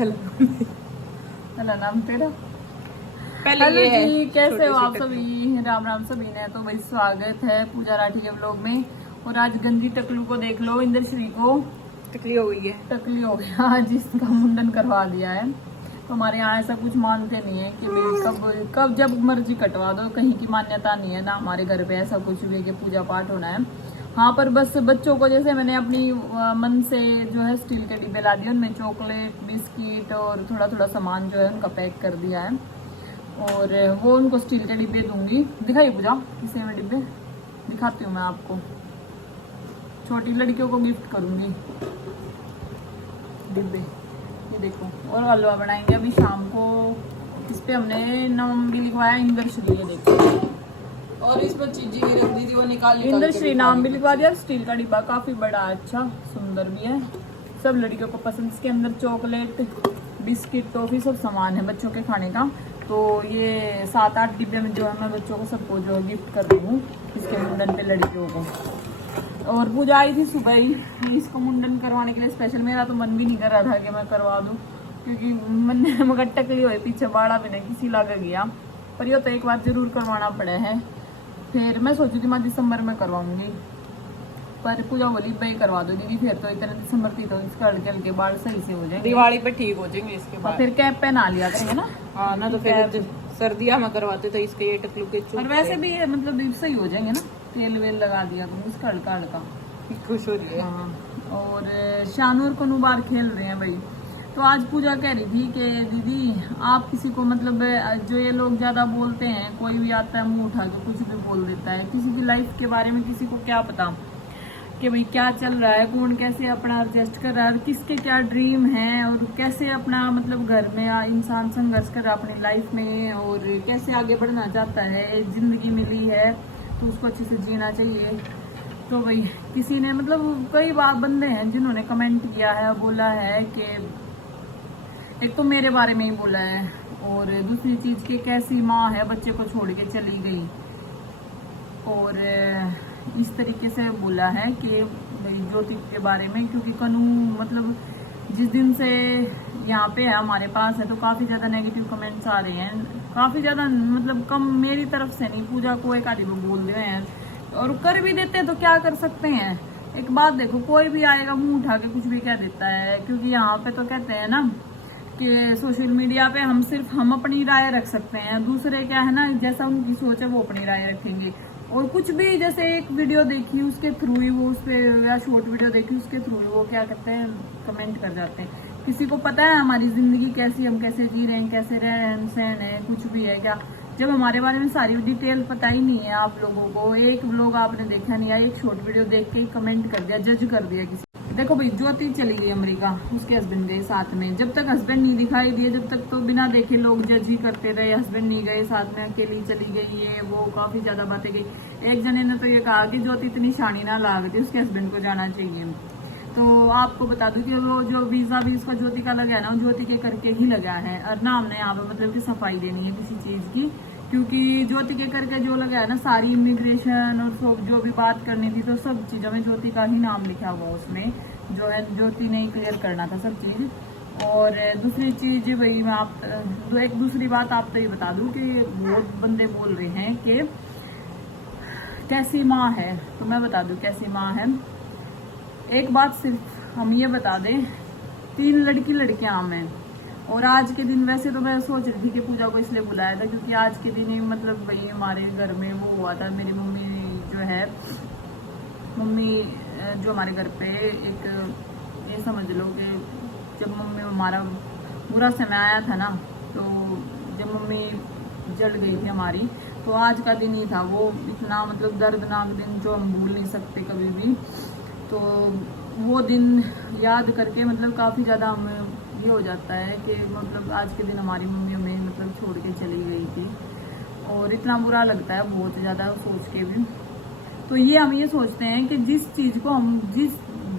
पहला नाम तेरा पहले हेलो ये है जी, कैसे हो आप छोटी सी सभी? राम राम सभी ने। तो भाई स्वागत है पूजा राठी के व्लॉग में। और आज गंजी टकलू को देख लो, इंद्र श्री को टकली हो गई है। टकली हो गया, आज इसका मुंडन करवा दिया है। तो हमारे यहाँ ऐसा कुछ मानते नहीं है कि भाई कब कब जब मर्जी कटवा दो, कहीं की मान्यता नहीं है ना हमारे घर पे ऐसा कुछ भी कि पूजा पाठ होना है। हाँ, पर बस बच्चों को जैसे मैंने अपनी मन से जो है स्टील के डिब्बे ला दिए, उनमें चॉकलेट बिस्किट और थोड़ा थोड़ा सामान जो है उनका पैक कर दिया है। और वो उनको स्टील के डिब्बे दूंगी। दिखाइए पूजा, इसे में डिब्बे दिखाती हूँ मैं आपको। छोटी लड़कियों को गिफ्ट करूंगी डिब्बे, ये देखो। और हलवा बनाएंगे अभी शाम को। इस पे हमने नाम भी लिखवाया इंद्र श्री, ये देखो। और इस पर चीजी की रख दी थी, वो निकाल इंद्र श्री नाम भी लिखवा दिया। स्टील का डिब्बा काफी बड़ा, अच्छा सुंदर भी है, सब लड़कियों को पसंद। इसके अंदर चॉकलेट बिस्किट टॉफी सब सामान है बच्चों के खाने का। तो ये 7-8 डिब्बे में जो है मैं बच्चों को सबको जो है गिफ्ट कर रही हूँ इसके मुंडन पे लड़कियों को। और पूजा आई थी सुबह ही इसको मुंडन करवाने के लिए स्पेशल। मेरा तो मन भी नहीं कर रहा था कि मैं करवा दूँ, क्योंकि मन मगर टकली हुई पीछे बाड़ा भी नहीं किसी लग गया। पर ये तो एक बार जरूर करवाना पड़ा है। फिर मैं सोची थी मैं दिसंबर में करवाऊंगी, पर पूजा बोली भाई करवा दो दीदी। फिर तो इतने दिसंबर थी तो इसके हल्के हल्के बाल सही से हो जाएंगे, दिवाली पे ठीक हो जाएंगे इसके बाद। फिर कैप पहना लिया करेंगे ना। हाँ ना, तो फिर सर्दियाँ में करवाते तो इसके ये टकलू के और वैसे भी ये मतलब सही हो जाएंगे ना, तेल वेल लगा दिया करूँ इसका हल्का हल्का। खुश हो रही है। हाँ, और शानूर को बार खेल रहे हैं भाई। तो आज पूजा कह रही थी कि दीदी आप किसी को मतलब जो ये लोग ज्यादा बोलते हैं, कोई भी आता है मुंह उठा के कुछ भी बोल देता है, किसी की लाइफ के बारे में किसी को क्या पता कि भाई क्या चल रहा है, कौन कैसे अपना एडजस्ट कर रहा है, किसके क्या ड्रीम है, और कैसे अपना मतलब घर में इंसान संघर्ष कर रहा है अपनी लाइफ में, और कैसे आगे बढ़ना चाहता है। जिंदगी मिली है तो उसको अच्छे से जीना चाहिए। तो भाई किसी ने मतलब कई बार बंदे हैं जिन्होंने कमेंट किया है, बोला है कि एक तो मेरे बारे में ही बोला है, और दूसरी चीज की कैसी माँ है बच्चे को छोड़ के चली गई। और इस तरीके से बोला है कि भाई ज्योति के बारे में, क्योंकि कनू मतलब जिस दिन से यहाँ पे है हमारे पास है तो काफी ज्यादा नेगेटिव कमेंट्स आ रहे हैं। काफी ज्यादा मतलब कम मेरी तरफ से नहीं, पूजा को एक आदमी बोल रहे हैं और कर भी देते हैं तो क्या कर सकते हैं। एक बात देखो, कोई भी आएगा मुंह उठा के कुछ भी कह देता है, क्योंकि यहाँ पे तो कहते हैं ना कि सोशल मीडिया पे हम अपनी राय रख सकते हैं, दूसरे क्या है ना जैसा उनकी सोच है वो अपनी राय रखेंगे। और कुछ भी जैसे एक वीडियो देखी उसके थ्रू ही वो उस पर, या शॉर्ट वीडियो देखी उसके थ्रू ही वो क्या करते हैं कमेंट कर जाते हैं। किसी को पता है हमारी जिंदगी कैसी, हम कैसे जी रहे हैं, कैसे रहन सहन है, कुछ भी है क्या, जब हमारे बारे में सारी डिटेल पता ही नहीं है आप लोगों को। एक व्लॉग आपने देखा नहीं, या एक शॉर्ट वीडियो देख के ही कमेंट कर दिया, जज कर दिया किसी। देखो भाई ज्योति चली गई अमेरिका, उसके हस्बैंड गए साथ में। जब तक हस्बैंड नहीं दिखाई दिए जब तक तो बिना देखे लोग जज ही करते रहे। हस्बैंड नहीं गए साथ में, अकेली चली गई, ये वो काफी ज्यादा बातें गई। एक जने ने तो ये कहा कि ज्योति इतनी शानी ना लागती, उसके हस्बैंड को जाना चाहिए। तो आपको बता दूं कि वो जो वीजा भी उसका ज्योति का लगा है ना, वो ज्योति के करके ही लगा है। और ना हमने यहाँ पे मतलब की सफाई देनी है किसी चीज की, क्योंकि ज्योति के करके जो लगा है ना सारी इमिग्रेशन और सब जो भी बात करनी थी तो सब चीजों में ज्योति का ही नाम लिखा हुआ उसमें, जो है ज्योति ने क्लियर करना था सब चीज। और दूसरी चीज भाई मैं एक दूसरी बात आप तो ये बता दूं कि बहुत बंदे बोल रहे हैं कि कैसी माँ है, तो मैं बता दूं कैसी माँ है। एक बात सिर्फ हम ये बता दें, 3 लड़कियां हम हैं। और आज के दिन वैसे तो मैं सोच रही थी कि पूजा को इसलिए बुलाया था क्योंकि आज के दिन ही मतलब भाई हमारे घर में वो हुआ था। मेरी मम्मी जो हमारे घर पे एक ये समझ लो कि जब मम्मी हमारा बुरा समय आया था ना, तो जब मम्मी जल गई थी हमारी, तो आज का दिन ही था वो। इतना मतलब दर्दनाक दिन जो हम भूल नहीं सकते कभी भी। तो वो दिन याद करके मतलब काफ़ी ज़्यादा हमें ये हो जाता है कि मतलब आज के दिन हमारी मम्मी हमें मतलब छोड़ के चली गई थी, और इतना बुरा लगता है बहुत ज़्यादा सोच के भी। तो ये हम ये सोचते हैं कि जिस चीज़ को हम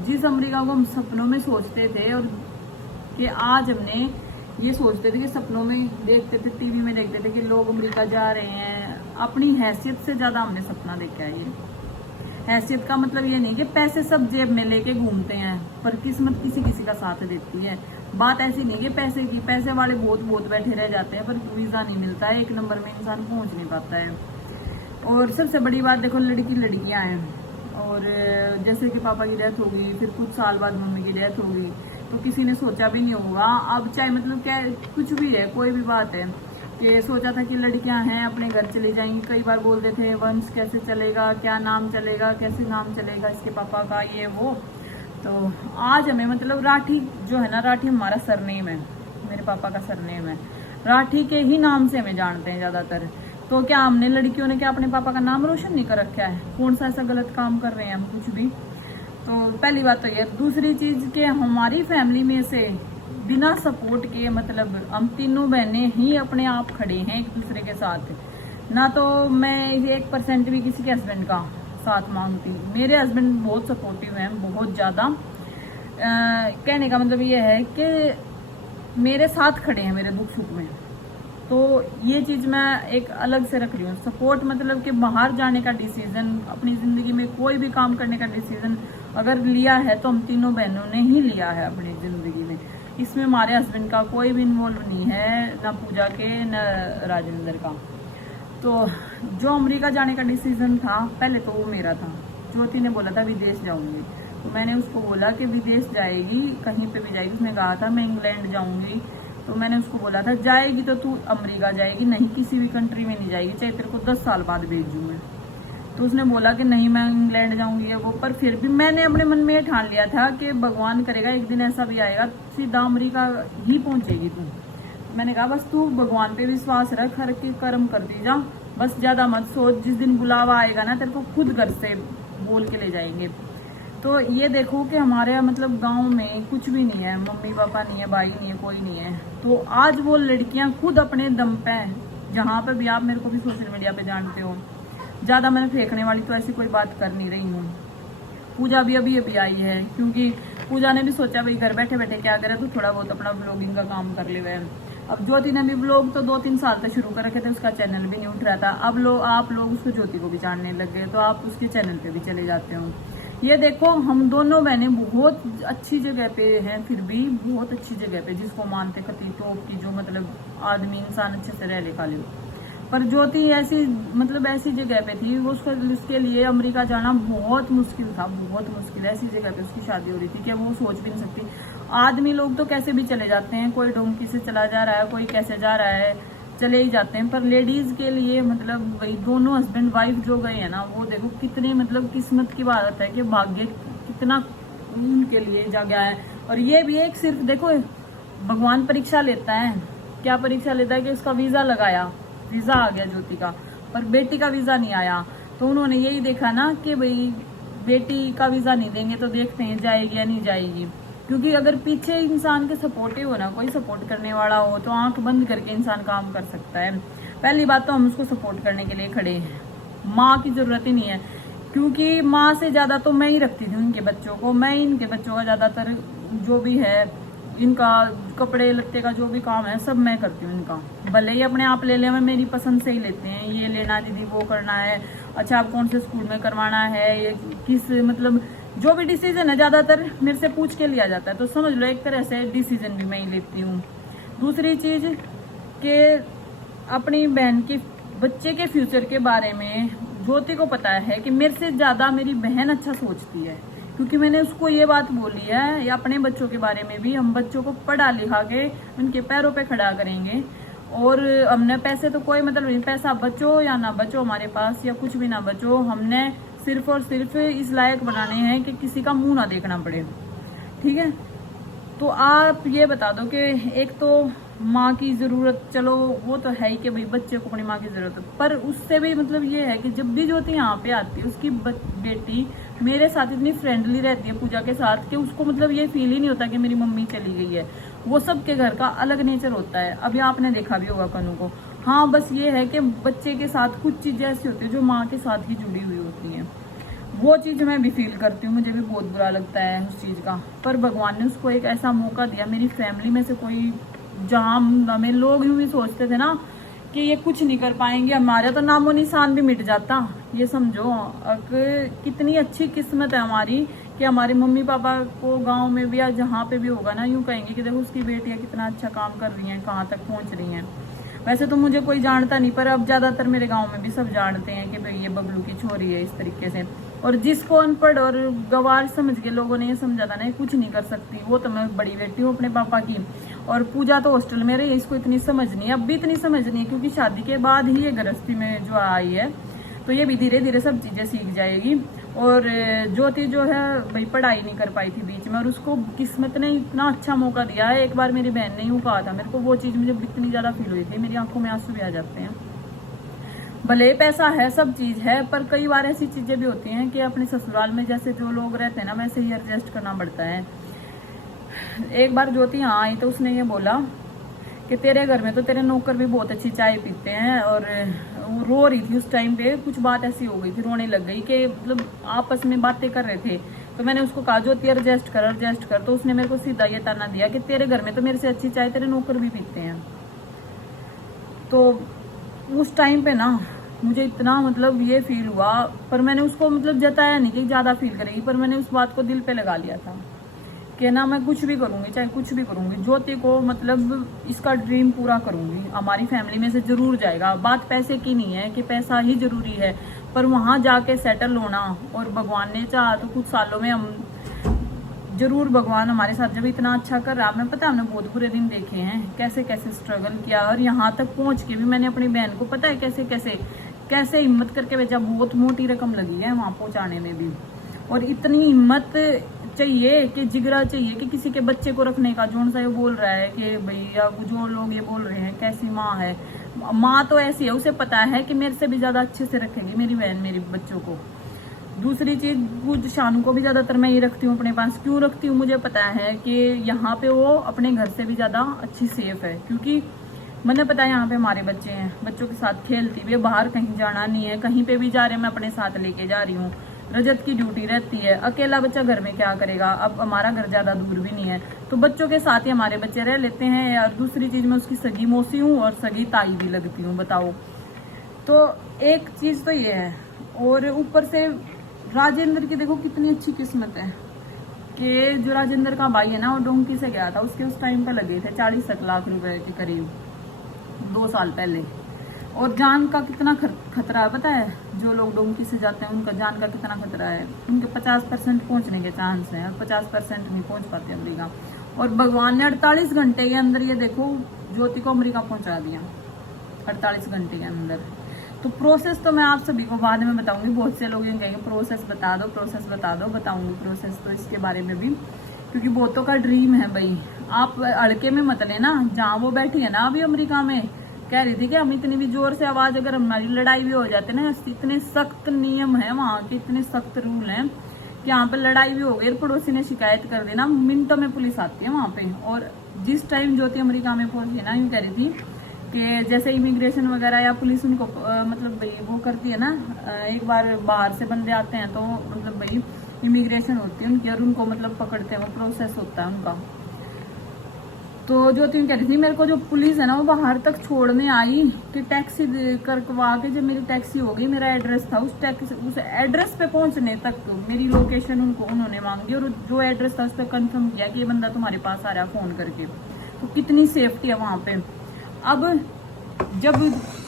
जिस अमेरिका को हम सपनों में सोचते थे, और कि आज हमने ये सोचते थे कि सपनों में देखते थे, टीवी में देखते थे कि लोग अमेरिका जा रहे हैं, अपनी हैसियत से ज़्यादा हमने सपना देखा है ये। हैसियत का मतलब ये नहीं कि पैसे सब जेब में लेके घूमते हैं, पर किस्मत किसी किसी का साथ देती है। बात ऐसी नहीं कि पैसे की, पैसे वाले बहुत बैठे रह जाते हैं पर वीजा नहीं मिलता है, 1 नंबर में इंसान पहुंच नहीं पाता है। और सबसे बड़ी बात देखो, लड़कियां हैं, और जैसे कि पापा की डेथ होगी, फिर कुछ साल बाद मम्मी की डेथ होगी, तो किसी ने सोचा भी नहीं होगा। अब चाहे मतलब क्या कुछ भी है, कोई भी बात है कि सोचा था कि लड़कियां हैं अपने घर चली जाएंगी, कई बार बोलते थे वंश कैसे चलेगा, क्या नाम चलेगा, कैसे नाम चलेगा इसके पापा का, ये वो। तो आज हमें मतलब राठी जो है ना, राठी हमारा सरनेम है, मेरे पापा का सरनेम है, राठी के ही नाम से हमें जानते हैं ज्यादातर। तो क्या हमने लड़कियों ने क्या अपने पापा का नाम रोशन नहीं कर रखा है? कौन सा ऐसा गलत काम कर रहे हैं हम कुछ भी? तो पहली बात तो ये। दूसरी चीज के हमारी फैमिली में से बिना सपोर्ट के मतलब हम तीनों बहनें ही अपने आप खड़े हैं एक दूसरे के साथ। ना तो मैं 1% भी किसी के हस्बैंड का साथ मांगती। मेरे हस्बैंड बहुत सपोर्टिव हैं, बहुत ज्यादा। कहने का मतलब ये है कि मेरे साथ खड़े हैं मेरे दुख सुख में। तो ये चीज मैं एक अलग से रख रही हूँ। सपोर्ट मतलब कि बाहर जाने का डिसीजन, अपनी जिंदगी में कोई भी काम करने का डिसीजन अगर लिया है तो हम तीनों बहनों ने ही लिया है अपनी जिंदगी में। इसमें हमारे हस्बैंड का कोई भी इन्वॉल्व नहीं है, ना पूजा के न राजेंद्र का। तो जो अमेरिका जाने का डिसीजन था पहले तो वो मेरा था। ज्योति ने बोला था विदेश जाऊंगी, तो मैंने उसको बोला कि विदेश जाएगी, कहीं पे भी जाएगी। उसने कहा था मैं इंग्लैंड जाऊंगी, तो मैंने उसको बोला था जाएगी तो तू अमेरिका जाएगी, नहीं किसी भी कंट्री में नहीं जाएगी, चाहे तेरे को 10 साल बाद भेजूं मैं। तो उसने बोला कि नहीं मैं इंग्लैंड जाऊंगी वो। पर फिर भी मैंने अपने मन में ये ठान लिया था कि भगवान करेगा एक दिन ऐसा भी आएगा सीधा अमेरिका ही पहुंचेगी तू। मैंने कहा बस तू भगवान पे विश्वास रख, हर के कर्म कर दी जा, बस ज्यादा मत सोच, जिस दिन बुलावा आएगा ना तेरे को खुद घर से बोल के ले जाएंगे। तो ये देखो कि हमारे मतलब गांव में कुछ भी नहीं है, मम्मी पापा नहीं है, भाई नहीं है, कोई नहीं है। तो आज वो लड़कियां खुद अपने दम पे, जहाँ पे भी आप मेरे को भी सोशल मीडिया पे जानते हो, ज्यादा मैंने फेंकने वाली तो ऐसी कोई बात कर नहीं रही हूँ। पूजा भी अभी आई है, क्योंकि पूजा ने भी सोचा भाई घर बैठे बैठे क्या करे, तो थोड़ा बहुत अपना ब्लॉगिंग का काम कर ले हुए। अब ज्योति ने भी ब्लॉग तो 2-3 साल तक शुरू कर रखे थे, उसका चैनल भी नहीं उठ रहा था। अब आप लोग उसको ज्योति को भी जानने लग गए, तो आप उसके चैनल पे भी चले जाते हो। ये देखो हम दोनों बहनें बहुत अच्छी जगह पे हैं, फिर भी बहुत अच्छी जगह पे, जिसको मानते कति टॉप की, जो मतलब आदमी इंसान अच्छे से रह ले खा ले। पर ज्योति ऐसी मतलब ऐसी जगह पे थी, वो उसके लिए अमेरिका जाना बहुत मुश्किल था, बहुत मुश्किल। ऐसी जगह पे उसकी शादी हो रही थी कि वो सोच भी नहीं सकती। आदमी लोग तो कैसे भी चले जाते हैं, कोई डोंकी से चला जा रहा है, कोई कैसे जा रहा है, चले ही जाते हैं। पर लेडीज के लिए मतलब वही दोनों हस्बैंड वाइफ जो गए हैं ना, वो देखो कितने मतलब किस्मत की बात है कि भाग्य कितना उनके लिए जा गया है। और ये भी एक सिर्फ देखो भगवान परीक्षा लेता है। क्या परीक्षा लेता है कि उसका वीजा लगाया, वीजा आ गया ज्योति का, पर बेटी का वीजा नहीं आया। तो उन्होंने यही देखा ना कि भाई बेटी का वीजा नहीं देंगे तो देखते हैं जाएगी या नहीं जाएगी। क्योंकि अगर पीछे इंसान के सपोर्टिव हो ना, कोई सपोर्ट करने वाला हो, तो आंख बंद करके इंसान काम कर सकता है। पहली बात तो हम उसको सपोर्ट करने के लिए खड़े हैं, माँ की जरूरत ही नहीं है। क्योंकि माँ से ज्यादा तो मैं ही रखती थी इनके बच्चों को, मैं ही इनके बच्चों का ज्यादातर जो भी है, इनका कपड़े लत्ते का जो भी काम है सब मैं करती हूँ इनका। भले ही अपने आप ले ले, मेरी पसंद से ही लेते हैं, ये लेना दीदी, वो करना है, अच्छा आप कौन से स्कूल में करवाना है, ये किस मतलब जो भी डिसीजन है ज्यादातर मेरे से पूछ के लिया जाता है। तो समझ लो एक तरह से डिसीजन भी मैं ही लेती हूँ। दूसरी चीज के अपनी बहन के बच्चे के फ्यूचर के बारे में ज्योति को पता है कि मेरे से ज्यादा मेरी बहन अच्छा सोचती है, क्योंकि मैंने उसको ये बात बोली है, या अपने बच्चों के बारे में भी, हम बच्चों को पढ़ा लिखा के उनके पैरों पे खड़ा करेंगे। और हमने पैसे तो कोई मतलब नहीं, पैसा बचो या ना बचो हमारे पास, या कुछ भी ना बचो, हमने सिर्फ और सिर्फ इस लायक बनाने हैं कि किसी का मुंह ना देखना पड़े। ठीक है, तो आप ये बता दो कि एक तो माँ की जरूरत, चलो वो तो है ही कि भाई बच्चे को अपनी माँ की जरूरत है, पर उससे भी मतलब ये है कि जब भी ज्योति यहाँ पे आती है, उसकी बेटी मेरे साथ इतनी फ्रेंडली रहती है पूजा के साथ कि उसको मतलब ये फील ही नहीं होता कि मेरी मम्मी चली गई है। वो सबके घर का अलग नेचर होता है। अभी आपने देखा भी होगा कनू को। हाँ, बस ये है कि बच्चे के साथ कुछ चीजें ऐसी होती है जो माँ के साथ ही जुड़ी हुई होती हैं। वो चीज मैं भी फील करती हूँ, मुझे भी बहुत बुरा लगता है उस चीज का। पर भगवान ने उसको एक ऐसा मौका दिया, मेरी फैमिली में से कोई, जहाँ हमें लोग यूं भी सोचते थे ना कि ये कुछ नहीं कर पाएंगे, हमारा तो नामो निशान भी मिट जाता। ये समझो कितनी अच्छी किस्मत है हमारी कि हमारे मम्मी पापा को गांव में भी या जहाँ पे भी होगा ना, यूं कहेंगे कि देखो उसकी बेटियां कितना अच्छा काम कर रही हैं, कहाँ तक पहुंच रही हैं। वैसे तो मुझे कोई जानता नहीं, पर अब ज्यादातर मेरे गांव में भी सब जानते हैं कि भाई ये बबलू की छोरी है, इस तरीके से। और जिसको अनपढ़ और गवार समझ के लोगों ने ये समझा था ना ये कुछ नहीं कर सकती, वो तो मैं बड़ी बेटी हूँ अपने पापा की। और पूजा तो हॉस्टल में रही है, इसको इतनी समझ नहीं है, अब भी इतनी समझ नहीं है, क्योंकि शादी के बाद ही ये गृहस्थी में जो आई है, तो ये भी धीरे धीरे सब चीजें सीख जाएगी। और ज्योति जो है भाई पढ़ाई नहीं कर पाई थी बीच में, और उसको किस्मत ने इतना अच्छा मौका दिया है। एक बार मेरी बहन ने यूं कहा था मेरे को, वो चीज मुझे इतनी ज्यादा फील हुई थी, मेरी आंखों में आंसू भी आ जाते हैं। भले पैसा है, सब चीज है, पर कई बार ऐसी चीजें भी होती हैं कि अपने ससुराल में जैसे जो लोग रहते हैं ना, वैसे ही एडजस्ट करना पड़ता है। एक बार ज्योति यहाँ आई तो उसने ये बोला कि तेरे घर में तो तेरे नौकर भी बहुत अच्छी चाय पीते हैं। और वो रो रही थी उस टाइम पे, कुछ बात ऐसी हो गई थी, रोने लग गई कि मतलब आपस में बातें कर रहे थे। तो मैंने उसको कहा ज्योति एडजस्ट कर। तो उसने मेरे को सीधा ये ताना दिया कि तेरे घर में तो मेरे से अच्छी चाय तेरे नौकर भी पीते हैं। तो उस टाइम पे ना मुझे इतना मतलब ये फील हुआ, पर मैंने उसको मतलब जताया नहीं कि ज्यादा फील करेगी, पर मैंने उस बात को दिल पे लगा लिया था कि ना मैं कुछ भी करूंगी, चाहे कुछ भी करूंगी, ज्योति को मतलब इसका ड्रीम पूरा करूंगी। हमारी फैमिली में से जरूर जाएगा। बात पैसे की नहीं है कि पैसा ही जरूरी है, पर वहां जाके सेटल होना, और भगवान ने चाहा तो कुछ सालों में हम जरूर, भगवान हमारे साथ जब इतना अच्छा कर रहा, मैं पता है हमने बहुत बुरे दिन देखे हैं, कैसे कैसे स्ट्रगल किया, और यहाँ तक पहुंच के भी मैंने अपनी बहन को पता है कैसे कैसे कैसे हिम्मत करके भेजा। बहुत मोटी रकम लगी है वहां पहुंचाने में भी, और इतनी हिम्मत चाहिए कि जिगरा चाहिए कि किसी के बच्चे को रखने का। जोन सा ये बोल रहा है कि भैया जो लोग ये बोल रहे हैं कैसी माँ है, माँ तो ऐसी है, उसे पता है कि मेरे से भी ज्यादा अच्छे से रखेगी मेरी बहन मेरी बच्चों को। दूसरी चीज, वो शानू को भी ज्यादातर मैं ही रखती हूँ अपने पास। क्यों रखती हूँ, मुझे पता है कि यहाँ पे वो अपने घर से भी ज्यादा अच्छी सेफ है, क्योंकि मैंने पता है यहाँ पे हमारे बच्चे हैं, बच्चों के साथ खेलती भी है, बाहर कहीं जाना नहीं है, कहीं पे भी जा रहे हैं मैं अपने साथ लेके जा रही हूँ। रजत की ड्यूटी रहती है, अकेला बच्चा घर में क्या करेगा। अब हमारा घर ज्यादा दूर भी नहीं है, तो बच्चों के साथ ही हमारे बच्चे रह लेते हैं। और दूसरी चीज, मैं उसकी सगी मौसी हूँ और सगी ताई भी लगती हूँ, बताओ। तो एक चीज तो ये है, और ऊपर से राजेंद्र की देखो कितनी अच्छी किस्मत है कि जो राजेंद्र का भाई है ना, वो डोंकी से गया था, उसके उस टाइम पे लगे थे 40 लाख रुपए के करीब 2 साल पहले। और जान का कितना खतरा है पता है, जो लोग डोंकी से जाते हैं उनका जान का कितना खतरा है। उनके 50% पहुंचने के चांस हैं, और 50% नहीं पहुंच पाते अमेरिका। और भगवान ने 48 घंटे के अंदर ये देखो ज्योति को अमेरिका पहुंचा दिया, 48 घंटे के अंदर। तो प्रोसेस तो मैं आप सभी को बाद में बताऊंगी। बहुत से लोग ये कहेंगे प्रोसेस बता दो, प्रोसेस बता दो, बताऊंगी प्रोसेस तो इसके बारे में भी, क्योंकि बहुतों का ड्रीम है भाई। आप अड़के में मत लेना। जहाँ वो बैठी है ना अभी अमेरिका में, कह रही थी कि हम इतनी भी जोर से आवाज, अगर हमारी लड़ाई भी हो जाती है ना, इतने सख्त नियम है वहाँ के, इतने सख्त रूल हैं कि यहाँ पे लड़ाई भी हो गई, पड़ोसी ने शिकायत कर देना, मिनटों में पुलिस आती है वहाँ पे। और जिस टाइम ज्योति अमेरिका में पहुंची ना, यूँ कह रही थी कि जैसे इमिग्रेशन वगैरह या पुलिस उनको मतलब भाई वो करती है ना, एक बार बाहर से बंदे आते हैं तो मतलब भाई इमिग्रेशन होती है उनकी, और उनको मतलब पकड़ते हैं, वो प्रोसेस होता है उनका। तो जो तुम कह रही थी, मेरे को जो पुलिस है ना वो बाहर तक छोड़ने आई कि टैक्सी करवा के, जब मेरी टैक्सी हो गई, मेरा एड्रेस था, उस एड्रेस पे पहुंचने तक मेरी लोकेशन उन्होंने मांगी, और जो एड्रेस था उस पर कंफर्म किया कि ये बंदा तुम्हारे पास आ रहा है फोन करके। तो कितनी सेफ्टी है वहां पे। अब जब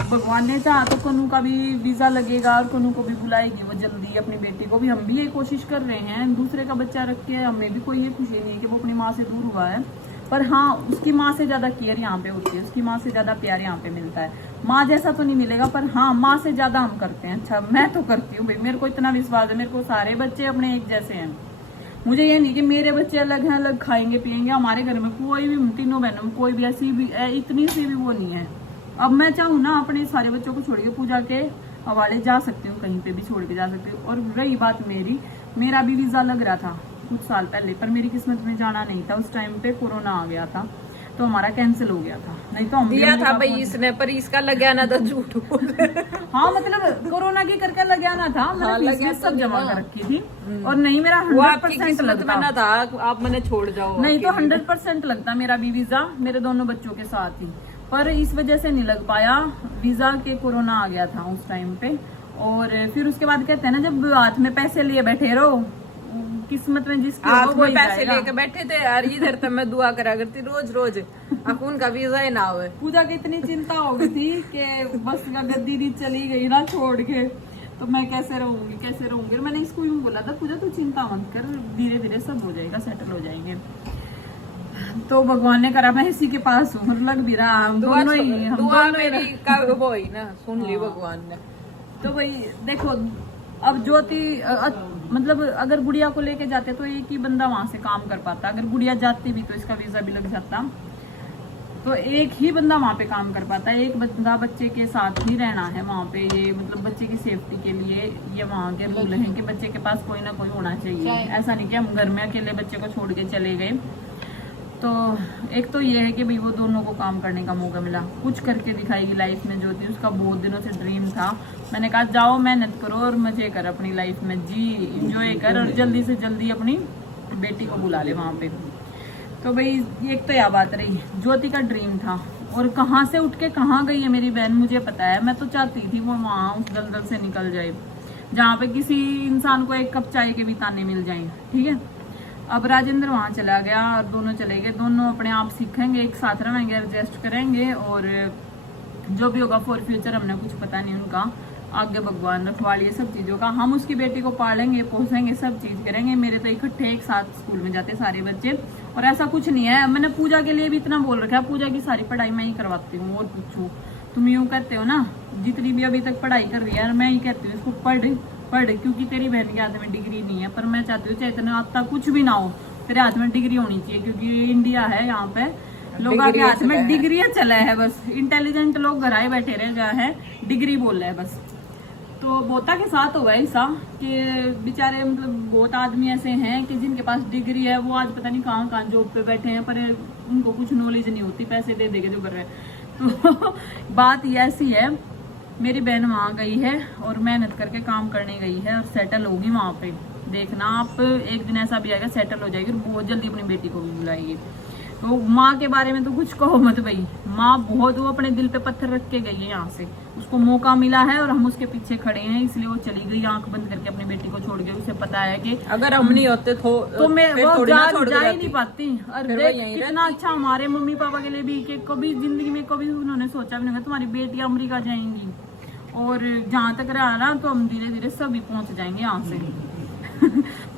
भगवान ने चाहा तो कनू का भी वीजा लगेगा, और कनू को भी बुलाएगी वो जल्दी, अपनी बेटी को भी। हम भी ये कोशिश कर रहे हैं, दूसरे का बच्चा रख के हमें भी कोई ये खुशी नहीं है कि वो अपनी माँ से दूर हुआ है, पर हाँ उसकी माँ से ज्यादा केयर यहाँ पे होती है, उसकी माँ से ज्यादा प्यार यहाँ पे मिलता है। माँ जैसा तो नहीं मिलेगा, पर हाँ माँ से ज्यादा हम करते हैं। अच्छा मैं तो करती हूँ भाई, मेरे को इतना विश्वास है, मेरे को सारे बच्चे अपने एक जैसे हैं। मुझे ये नहीं कि मेरे बच्चे अलग हैं, अलग खाएंगे पिएंगे। हमारे घर में कोई भी, तीनों बहनों में कोई भी ऐसी भी इतनी सी भी वो नहीं है। अब मैं चाहूँ ना अपने सारे बच्चों को छोड़ के पूजा के हवाले जा सकती हूँ, कहीं पे भी छोड़ के जा सकती हूँ। और रही बात मेरा भी वीजा लग रहा था कुछ साल पहले, पर मेरी किस्मत में जाना नहीं था। उस टाइम पे कोरोना आ गया था तो हमारा कैंसिल हो गया था, नहीं तो हम दिया था भाई इसने, पर इसका लग ना था झूठ। हाँ मतलब कोरोना की करके लग ना था, मैंने फीस सब जमा कर रखी थी, और नहीं मेरा 100% लगता था, आप मैंने छोड़ जाओ, नहीं तो 100% लगता मेरा भी वीजा, मेरे दोनों बच्चों के साथ ही। पर इस वजह से नहीं लग पाया, वीजा के कोरोना आ गया था उस टाइम पे। और फिर उसके बाद कहते हैं ना, जब हाथ में पैसे लिए बैठे रहो, किस्मत में जिसके हो हाथ वो में ही पैसे जाएगा। लेके बैठे थे यार, इधर तो मैं दुआ करा करती रोज रोज अकुन का वीजा ही ना हुए। पूजा की इतनी चिंता हो गई थी कि बस अगर दीदी चली गई ना छोड़ के तो मैं कैसे रहूंगी। मैंने इसको यूं बोला था, पूजा तू चिंता मत कर, धीरे धीरे सब हो जाएगा, सेटल हो जाएंगे। तो भगवान ने करा मैं इसी के पास हूँ, लग भी रहा हम दोनों ही दुआ मेरी का वो ही ना सुन ली भगवान ने। तो भाई देखो, अब ज्योति मतलब अगर गुड़िया को लेके जाते तो एक ही बंदा वहां से काम कर पाता, अगर गुड़िया जाती भी तो इसका वीजा भी लग जाता, तो एक ही बंदा वहां पे काम कर पाता है। एक बंदा बच्चे के साथ ही रहना है वहां पे, ये मतलब बच्चे की सेफ्टी के लिए ये वहां के रूल हैं कि बच्चे के पास कोई ना कोई होना चाहिए। ऐसा नहीं कि हम घर में अकेले बच्चे को छोड़ के चले गए। तो एक तो ये है कि भाई वो दोनों को काम करने का मौका मिला, कुछ करके दिखाएगी लाइफ में जो थी उसका बहुत दिनों से ड्रीम था। मैंने कहा जाओ मेहनत करो और मजे कर अपनी लाइफ में, जी इंजॉय कर और जल्दी से जल्दी अपनी बेटी को बुला ले वहाँ पे। तो भाई एक तो यह बात रही, ज्योति का ड्रीम था और कहाँ से उठ के कहाँ गई है मेरी बहन मुझे पता है। मैं तो चाहती थी वो वहाँ उस दलदल से निकल जाए जहाँ पे किसी इंसान को एक कप चाय के भी ताने मिल जाए, ठीक है। अब राजेंद्र वहाँ चला गया और दोनों चले गए, दोनों अपने आप सीखेंगे, एक साथ रहेंगे, एडजस्ट करेंगे और जो भी होगा फॉर फ्यूचर हमने कुछ पता नहीं उनका, आगे भगवान रखवाली सब चीज़ों का। हम उसकी बेटी को पालेंगे पोसेंगे, सब चीज़ करेंगे। मेरे तो इकट्ठे एक साथ स्कूल में जाते सारे बच्चे, और ऐसा कुछ नहीं है। मैंने पूजा के लिए भी इतना बोल रखा है, पूजा की सारी पढ़ाई मैं ही करवाती हूँ। और पूछो तुम यूँ कहते हो ना, जितनी भी अभी तक पढ़ाई कर रही है मैं ही कहती हूँ इसको पढ़, क्योंकि तेरी बहन के हाथ में डिग्री नहीं है, पर मैं चाहती हूँ चाहे इतना आता कुछ भी ना हो तेरे हाथ में डिग्री होनी चाहिए, क्योंकि इंडिया है यहाँ पे लोगों के हाथ में डिग्रियां चला है बस। इंटेलिजेंट लोग घर आए बैठे रहे जा है, डिग्री बोल रहे हैं बस। तो बोता के साथ हुआ ऐसा कि बेचारे मतलब बहुत आदमी ऐसे हैं कि जिनके पास डिग्री है वो आज पता नहीं कहाँ कहाँ जॉब पे बैठे हैं, पर उनको कुछ नॉलेज नहीं होती, पैसे दे देके जो कर रहे हैं। तो बात ये ऐसी है, मेरी बहन वहाँ गई है और मेहनत करके काम करने गई है और सेटल होगी वहाँ पे। देखना आप, एक दिन ऐसा भी आएगा सेटल हो जाएगी और बहुत जल्दी अपनी बेटी को भी बुलाएगी। तो माँ के बारे में तो कुछ कहो मत भाई, माँ बहुत वो अपने दिल पे पत्थर रख के गई है यहाँ से, उसको मौका मिला है और हम उसके पीछे खड़े हैं, इसलिए वो चली गई आंख बंद करके अपनी बेटी को छोड़ के। उसे पता है कि अगर हम नहीं होते तो मैं वो जा ही नहीं पाती। और फिर देख कितना अच्छा हमारे मम्मी पापा के लिए भी कि कभी जिंदगी में कभी उन्होंने सोचा भी नहीं होगा तुम्हारी बेटियां अमेरिका जाएंगी, और जहाँ तक रहा ना तो हम धीरे धीरे सभी पहुंच जाएंगे यहाँ से।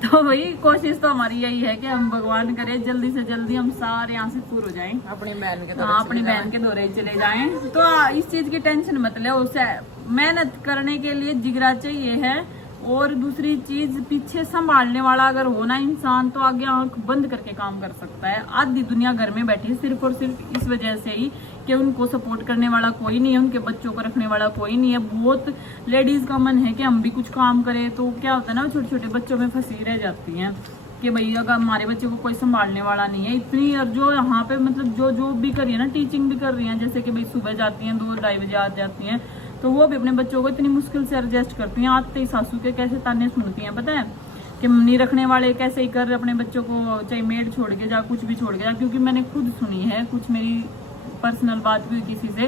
तो वही कोशिश तो हमारी यही है कि हम भगवान करे जल्दी से जल्दी हम सारे यहाँ से पूरे हो जाएं, अपनी बहन के अपनी बहन के दौरे चले जाएं। तो इस चीज की टेंशन मत ले, उसे मेहनत करने के लिए जिगरा चाहिए है। और दूसरी चीज, पीछे संभालने वाला अगर हो ना इंसान तो आगे आंख बंद करके काम कर सकता है। आधी दुनिया घर में बैठी है सिर्फ और सिर्फ इस वजह से ही कि उनको सपोर्ट करने वाला कोई नहीं है, उनके बच्चों को रखने वाला कोई नहीं है। बहुत लेडीज का मन है कि हम भी कुछ काम करें, तो क्या होता है ना, छोटे छोटे बच्चों में फंसी रह जाती हैं कि भाई अगर हमारे बच्चे को कोई संभालने वाला नहीं है। इतनी, और जो यहाँ पे मतलब जो जॉब भी कर रही है ना, टीचिंग भी कर रही है, जैसे कि भाई सुबह जाती हैं 2-2:30 बजे आ जाती हैं, तो वो भी अपने बच्चों को इतनी मुश्किल से एडजस्ट करती हैं। आते ही सासू के कैसे ताने सुनती हैं पता है, कि नहीं रखने वाले कैसे ही कर अपने बच्चों को, चाहे मेड छोड़ के जा, कुछ भी छोड़ के जा। क्योंकि मैंने खुद सुनी है, कुछ मेरी पर्सनल बात भी किसी से,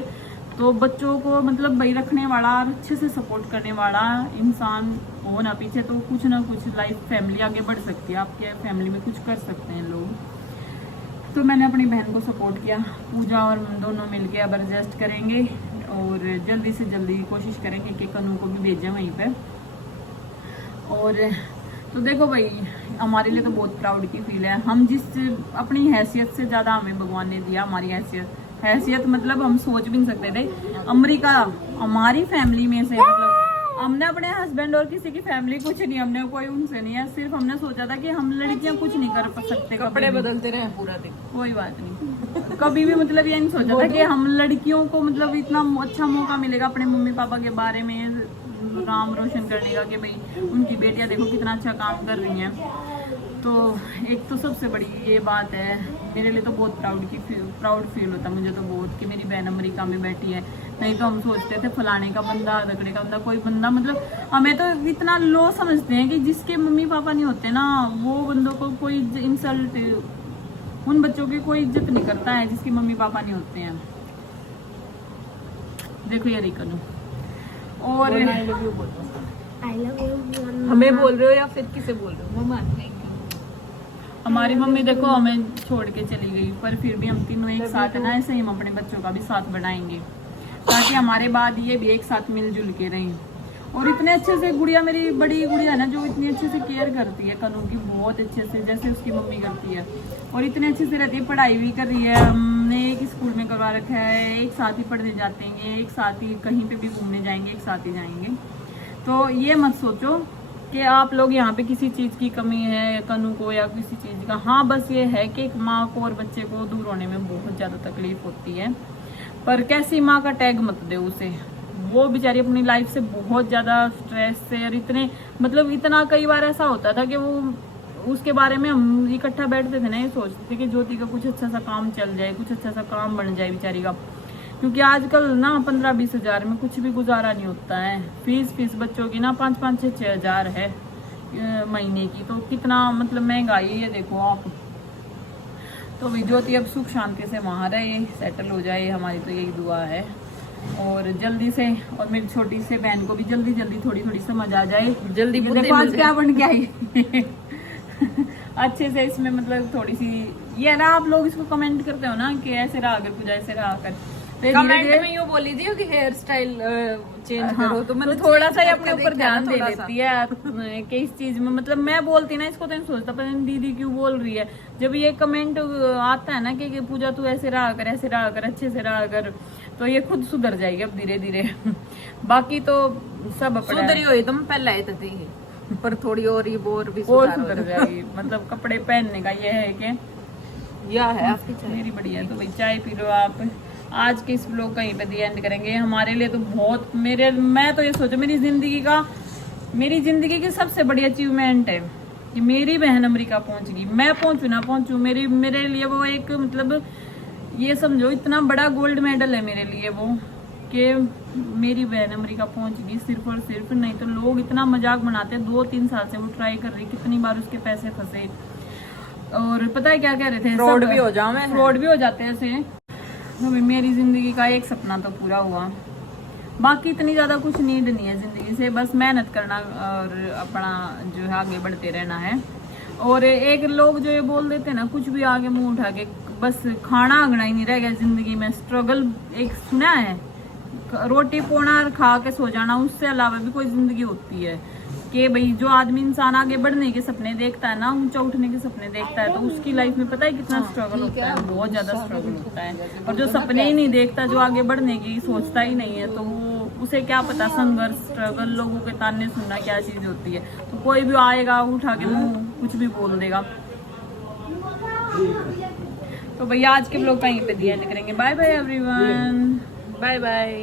तो बच्चों को मतलब भाई रखने वाला, अच्छे से सपोर्ट करने वाला इंसान हो ना पीछे, तो कुछ ना कुछ लाइफ फैमिली आगे बढ़ सकती है, आपके फैमिली में कुछ कर सकते हैं लोग। तो मैंने अपनी बहन को सपोर्ट किया, पूजा और दोनों मिलके अब एडजस्ट करेंगे और जल्दी से जल्दी कोशिश करेंगे कि कनू को भी भेजें वहीं पे। और तो देखो भाई, हमारे लिए तो बहुत प्राउड की फील है। हम जिस अपनी हैसियत से ज़्यादा हमें भगवान ने दिया, हमारी हैसियत मतलब हम सोच भी नहीं सकते थे। अमेरिका हमारी फैमिली में से, मतलब हमने अपने हस्बैंड और किसी की फैमिली कुछ नहीं, हमने कोई उनसे नहीं है, सिर्फ हमने सोचा था कि हम लड़कियां कुछ नहीं कर सकते, कपड़े बदलते रहे पूरा दिन, कोई बात नहीं। कभी भी मतलब ये नहीं सोचा था कि हम लड़कियों को मतलब इतना अच्छा मौका मिलेगा अपने मम्मी पापा के बारे में नाम रोशन करने का, कि भाई उनकी बेटियां देखो कितना अच्छा काम कर रही हैं। तो एक तो सबसे बड़ी ये बात है, मेरे लिए तो बहुत प्राउड फील होता है मुझे तो बहुत, कि मेरी बहन अमेरिका में बैठी है। नहीं तो हम सोचते थे फलाने का बंदा, रगड़े का बंदा, कोई बंदा, मतलब हमें तो इतना लो समझते हैं कि जिसके मम्मी पापा नहीं होते ना, वो बंदों को कोई इंसल्ट, उन बच्चों की कोई इज्जत नहीं करता है जिसके मम्मी पापा नहीं होते हैं। देखो ये रिकनू। और आई लव यू बोल दो। हमें बोल रहे हो या फिर किसे बोल रहे हो? मम्मा हमारी मम्मी देखो हमें छोड़ के चली गई, पर फिर भी हम तीनों एक साथ है ना, ऐसे ही हम अपने बच्चों का भी साथ बढ़ाएंगे ताकि हमारे बाद ये भी एक साथ मिलजुल के रहें। और इतने अच्छे से गुड़िया, मेरी बड़ी गुड़िया है ना, जो इतनी अच्छे से केयर करती है कनू की, बहुत अच्छे से, जैसे उसकी मम्मी करती है। और इतने अच्छे से रहती है, पढ़ाई भी कर रही है, हमने एक स्कूल में करवा रखा है, एक साथ ही पढ़ने जाते हैं, एक साथ ही कहीं पे भी घूमने जाएंगे, एक साथ ही जाएंगे। तो ये मत सोचो कि आप लोग यहाँ पे किसी चीज़ की कमी है कनू को या किसी चीज़ का। हाँ, बस ये है कि एक माँ को और बच्चे को दूर होने में बहुत ज़्यादा तकलीफ होती है, पर कैसी माँ का टैग मत दे उसे। वो बेचारी अपनी लाइफ से बहुत ज़्यादा स्ट्रेस से, और इतने मतलब इतना कई बार ऐसा होता था कि वो उसके बारे में हम इकट्ठा बैठते थे ना, ये सोचते थे कि ज्योति का कुछ अच्छा सा काम चल जाए, कुछ अच्छा सा काम बन जाए बेचारी का। क्योंकि आजकल ना 15-20 हज़ार में कुछ भी गुजारा नहीं होता है। फीस बच्चों की ना 5-5-6 हज़ार है महीने की, तो कितना मतलब महंगाई है, ये देखो आप। तो भी ज्योति अब सुख शांति से वहाँ रहे, सेटल हो जाए, हमारी तो यही दुआ है। और जल्दी से, और मेरी छोटी से बहन को भी जल्दी थोड़ी समझ आ जाए। जल्दी देखो आज क्या बन गया है अच्छे से इसमें मतलब थोड़ी सी ये है ना, आप लोग इसको कमेंट करते हो ना कि ऐसे रहा कर पूजा, ऐसे रहा कर, कमेंट में यूँ बोल लीजिए कि हेयर स्टाइल चेंज करो, तो मतलब थोड़ा सा ही अपने ऊपर ध्यान दे लेती है कि इस चीज में, मतलब मैं बोलती ना इसको तो नहीं सोचता, पर दीदी क्यों बोल रही है। जब ये कमेंट आता है ना कि पूजा तू ऐसे रहा कर, ऐसे रहा कर, अच्छे से रहा कर, तो ये खुद सुधर जाएगी अब धीरे धीरे बाकी तो सब सुधरी हुई तुम पहले आए थे, पर थोड़ी और ये बोर भी और सुधर जाएगी। मतलब कपड़े पहनने का ये है कि या है आपकी चाय मेरी बढ़िया है, तो भाई चाय पी लो आप। आज के इस ब्लॉग कहीं पे दी एंड करेंगे। हमारे लिए तो बहुत, मैं तो ये सोचो मेरी जिंदगी की सबसे बड़ी अचीवमेंट है कि मेरी बहन अमेरिका पहुंच गई। मैं पहुंचू ना पहुंचू, मेरे लिए वो एक मतलब ये समझो इतना बड़ा गोल्ड मेडल है मेरे लिए वो, कि मेरी बहन अमेरिका पहुंच गई सिर्फ और सिर्फ। नहीं तो लोग इतना मजाक बनाते, 2-3 साल से वो ट्राई कर रही, कितनी बार उसके पैसे फंसे, और पता है क्या कह रहे थे, फ्रॉड भी हो जाओ, फ्रॉड भी हो जाते हैं ऐसे। तो मेरी जिंदगी का एक सपना तो पूरा हुआ, बाकी इतनी ज्यादा कुछ नीड नहीं है जिंदगी से, बस मेहनत करना और अपना जो है आगे बढ़ते रहना है। और एक लोग जो ये बोल देते हैं ना, कुछ भी आगे मुंह उठा के, बस खाना आगना ही नहीं रह गया जिंदगी में। स्ट्रगल एक सुना है, रोटी पोना खा के सो जाना, उससे अलावा भी कोई जिंदगी होती है कि भाई जो आदमी इंसान आगे बढ़ने के सपने देखता है ना, ऊंचा उठने के सपने देखता है, तो उसकी लाइफ में पता है कितना स्ट्रगल होता है, बहुत ज्यादा स्ट्रगल होता है। और जो सपने ही नहीं देखता, जो आगे बढ़ने की सोचता ही नहीं है, तो वो उसे क्या पता संघर्ष, स्ट्रगल, लोगों के ताने सुनना क्या चीज होती है। तो कोई भी आएगा उठा के मुंह कुछ भी बोल देगा। तो भैया आज के ब्लॉग कहीं पे दी एंड करेंगे। Bye bye everyone, bye bye.